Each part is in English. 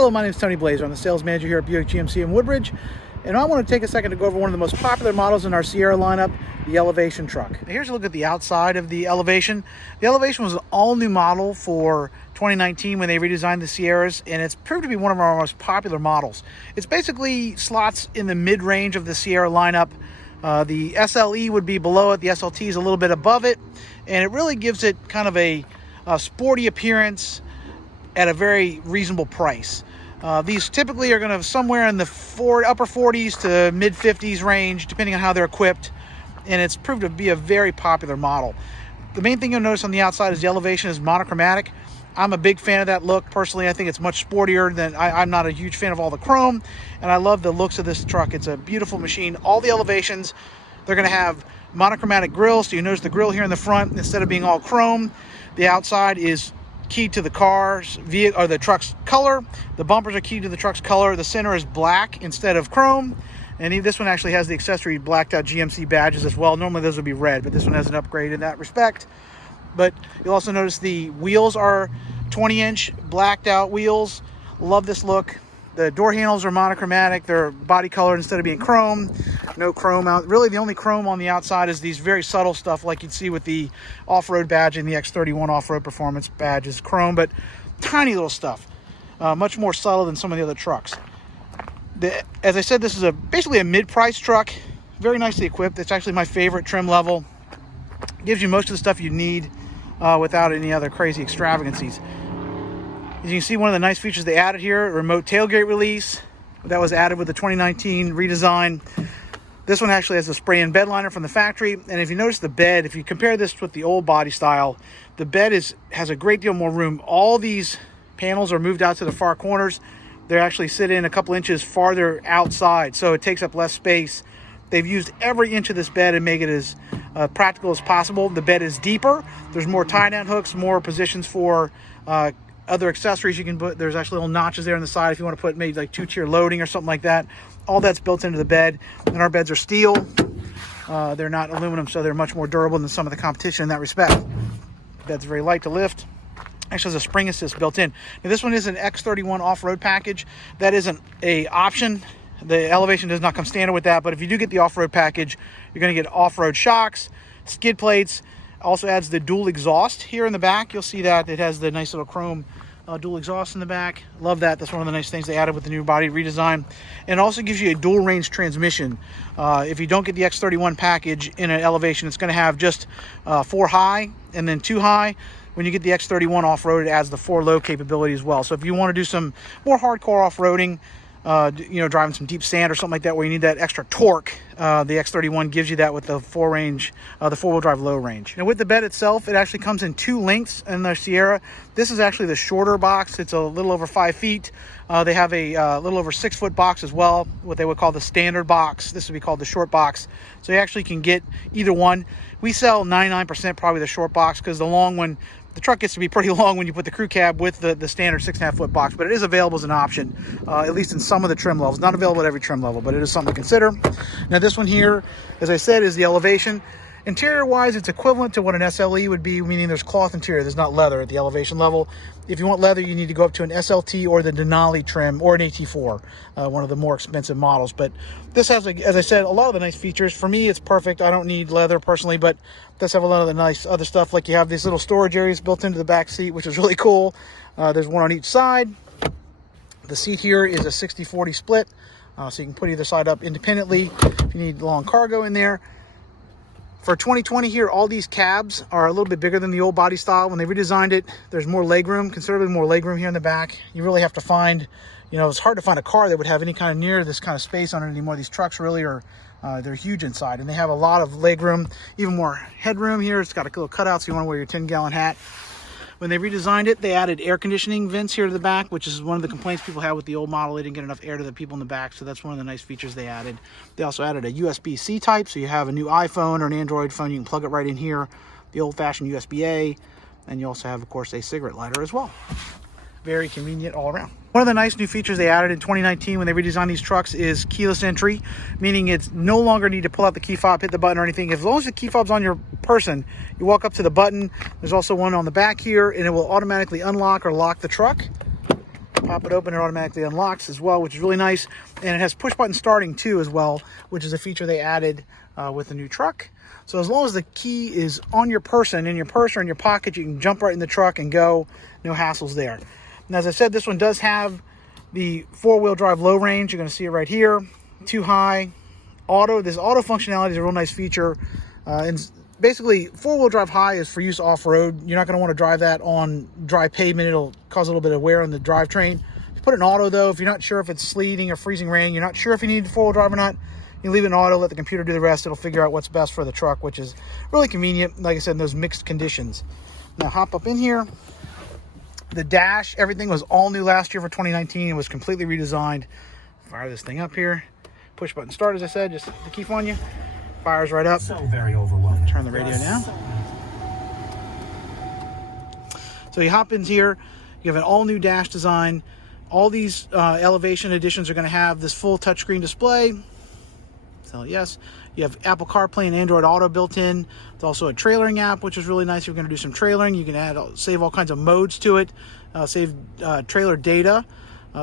Hello, my name is Tony Blazer. I'm the sales manager here at Buick GMC in Woodbridge, and I want to take a second to go over one of the most popular models in our Sierra lineup, the Elevation truck. Now, here's a look at the outside of the Elevation. The Elevation was an all-new model for 2019 when they redesigned the Sierras, and it's proved to be one of our most popular models. It's basically slots in the mid-range of the Sierra lineup. The SLE would be below it, the SLT is a little bit above it, and it really gives it kind of a sporty appearance at a very reasonable price. These typically are going to somewhere in the upper 40s to mid 50s range, depending on how they're equipped, and it's proved to be a very popular model. The main thing you'll notice on the outside is the Elevation is monochromatic. I'm a big fan of that look. Personally, I think it's much sportier than I'm not a huge fan of all the chrome, and I love the looks of this truck. It's a beautiful machine. All the Elevations, they're going to have monochromatic grills, so you notice the grill here in the front, instead of being all chrome, the outside is keyed to the the truck's color. The bumpers are keyed to the truck's color. The center is black instead of chrome, and this one actually has the accessory blacked out GMC badges as well. Normally those would be red, but this one has an upgrade in that respect. But you'll also notice the wheels are 20-inch blacked out wheels. Love this look. The door handles are monochromatic. They're body colored instead of being chrome. No chrome out. Really, the only chrome on the outside is these very subtle stuff like you'd see with the off-road badge and the X31 off-road performance badge is chrome, but tiny little stuff. Much more subtle than some of the other trucks. As I said, this is basically a mid-price truck. Very nicely equipped. It's actually my favorite trim level. Gives you most of the stuff you need without any other crazy extravagancies. As you can see, one of the nice features they added here, remote tailgate release. That was added with the 2019 redesign. This one actually has a spray-in bed liner from the factory. And if you notice the bed, if you compare this with the old body style, the bed has a great deal more room. All these panels are moved out to the far corners. They actually sit in a couple inches farther outside, so it takes up less space. They've used every inch of this bed and make it as practical as possible. The bed is deeper. There's more tie-down hooks, more positions for other accessories you can put. There's actually little notches there on the side if you want to put maybe like two-tier loading or something like that. All that's built into the bed. And our beds are steel. They're not aluminum, so they're much more durable than some of the competition in that respect. The bed's very light to lift. Actually has a spring assist built in. Now, this one is an X31 off-road package. That isn't an option. The Elevation does not come standard with that, but if you do get the off-road package, you're going to get off-road shocks, skid plates. Also adds the dual exhaust here in the back. You'll see that it has the nice little chrome dual exhaust in the back. Love that. That's one of the nice things they added with the new body redesign. And it also gives you a dual range transmission. If you don't get the X31 package in an Elevation, it's going to have just 4 high and then 2 high. When you get the X31 off-road, it adds the 4 low capability as well. So if you want to do some more hardcore off-roading, driving some deep sand or something like that where you need that extra torque, the X31 gives you that with the 4-wheel drive low range. Now with the bed itself, it actually comes in 2 lengths in the Sierra. This is actually the shorter box. It's a little over 5 feet. They have a little over 6-foot box as well, what they would call the standard box. This would be called the short box. So you actually can get either one. We sell 99% probably the short box, because the long one, the truck gets to be pretty long when you put the crew cab with the standard 6.5-foot box, but it is available as an option, at least in some of the trim levels. Not available at every trim level, but it is something to consider. Now this one here, as I said, is the Elevation. Interior-wise, it's equivalent to what an SLE would be, meaning there's cloth interior. There's not leather at the Elevation level. If you want leather, you need to go up to an SLT or the Denali trim or an AT4, one of the more expensive models. But this has, as I said, a lot of the nice features. For me, it's perfect. I don't need leather personally, but it does have a lot of the nice other stuff. Like you have these little storage areas built into the back seat, which is really cool. There's one on each side. The seat here is a 60-40 split, so you can put either side up independently if you need long cargo in there. For 2020 here, all these cabs are a little bit bigger than the old body style. When they redesigned it, there's more legroom, considerably more legroom here in the back. You really have to find, it's hard to find a car that would have any kind of near this kind of space on it anymore. These trucks really are, they're huge inside, and they have a lot of legroom, even more headroom here. It's got a little cutout, so you want to wear your 10-gallon hat. When they redesigned it, they added air conditioning vents here to the back, which is one of the complaints people had with the old model. They didn't get enough air to the people in the back, so that's one of the nice features they added. They also added a USB-C type, so you have a new iPhone or an Android phone, you can plug it right in here. The old-fashioned USB-A, and you also have, of course, a cigarette lighter as well. Very convenient all around. One of the nice new features they added in 2019 when they redesigned these trucks is keyless entry, meaning it's no longer need to pull out the key fob, hit the button or anything. As long as the key fob's on your person, you walk up to the button. There's also one on the back here, and it will automatically unlock or lock the truck. Pop it open, it automatically unlocks as well, which is really nice. And it has push button starting too as well, which is a feature they added with the new truck. So as long as the key is on your person, in your purse or in your pocket, you can jump right in the truck and go. No hassles there. And as I said, this one does have the 4-wheel drive low range. You're going to see it right here. 2 high, auto. This auto functionality is a real nice feature. And basically, 4-wheel drive high is for use off-road. You're not going to want to drive that on dry pavement. It'll cause a little bit of wear on the drivetrain. If you put it in auto, though, if you're not sure if it's sleeting or freezing rain, you're not sure if you need 4-wheel drive or not, you leave it in auto, let the computer do the rest. It'll figure out what's best for the truck, which is really convenient, like I said, in those mixed conditions. Now, hop up in here. The dash, everything was all new last year for 2019. It was completely redesigned. Fire this thing up here. Push button start, as I said, just the key on you. Fires right up. So very overwhelming. Turn the radio down. So you hop in here. You have an all new dash design. All these elevation editions are going to have this full touchscreen display. So yes, you have Apple CarPlay and Android Auto built in. It's also a trailering app, which is really nice. If you're going to do some trailering, you can save all kinds of modes to it. Save trailer data.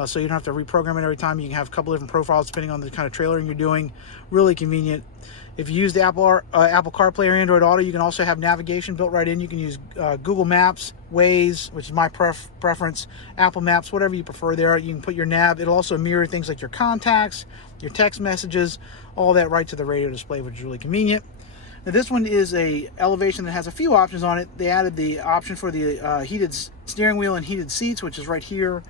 So you don't have to reprogram it every time. You can have a couple different profiles depending on the kind of trailering you're doing. Really convenient. If you use the Apple CarPlay or Android Auto, you can also have navigation built right in. You can use Google Maps, Waze, which is my preference, Apple Maps, whatever you prefer there. You can put your nav. It'll also mirror things like your contacts, your text messages, all that right to the radio display, which is really convenient. Now, this one is a Elevation that has a few options on it. They added the option for the heated steering wheel and heated seats, which is right here.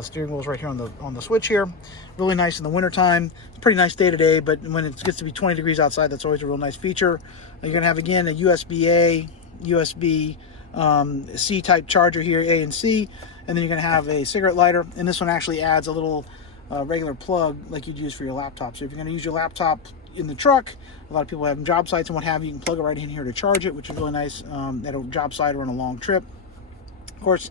Steering wheel is right here on the switch here. Really nice in the wintertime. It's pretty nice day to day, but when it gets to be 20 degrees outside, that's always a real nice feature. You're going to have, again, a USB-A, USB-C type charger here, A and C, and then you're going to have a cigarette lighter, and this one actually adds a little regular plug like you'd use for your laptop. So if you're going to use your laptop in the truck, a lot of people have job sites and what have you, you can plug it right in here to charge it, which is really nice at a job site or on a long trip. Of course,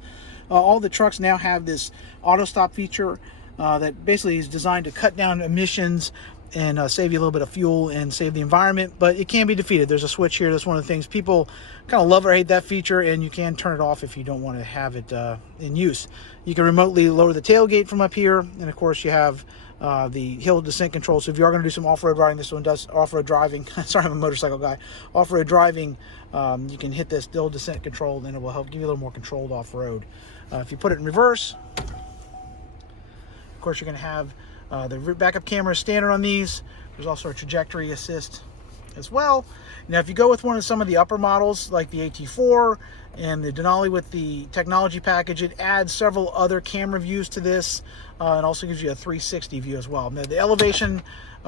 all the trucks now have this auto stop feature that basically is designed to cut down emissions and save you a little bit of fuel and save the environment, but it can be defeated. There's a switch here. That's one of the things people kind of love or hate that feature, and you can turn it off if you don't want to have it in use. You can remotely lower the tailgate from up here, and of course you have the hill descent control. So if you are going to do some off-road riding, this one does off-road driving. Sorry, I'm a motorcycle guy. Off-road driving, you can hit this hill descent control, and it will help give you a little more controlled off-road. If you put it in reverse, of course, you're going to have the backup camera standard on these. There's also a trajectory assist as well. Now, if you go with some of the upper models, like the AT4 and the Denali with the technology package, it adds several other camera views to this, and also gives you a 360 view as well. Now, the Elevation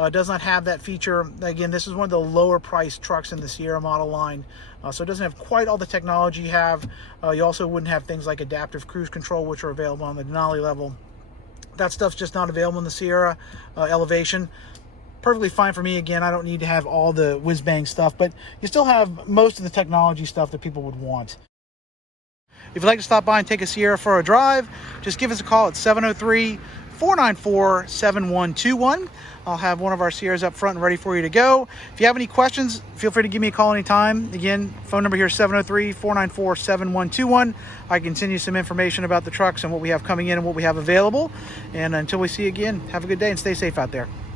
does not have that feature. Again, this is one of the lower priced trucks in the Sierra model line, so it doesn't have quite all the technology you have. You also wouldn't have things like adaptive cruise control, which are available on the Denali level. That stuff's just not available in the Sierra Elevation. Perfectly fine for me. Again, I don't need to have all the whiz-bang stuff, but you still have most of the technology stuff that people would want. If you'd like to stop by and take a Sierra for a drive, just give us a call at 703-494-7121. I'll have one of our Sierras up front and ready for you to go. If you have any questions, feel free to give me a call anytime. Again, phone number here is 703-494-7121. I can send you some information about the trucks and what we have coming in and what we have available. And until we see you again, have a good day and stay safe out there.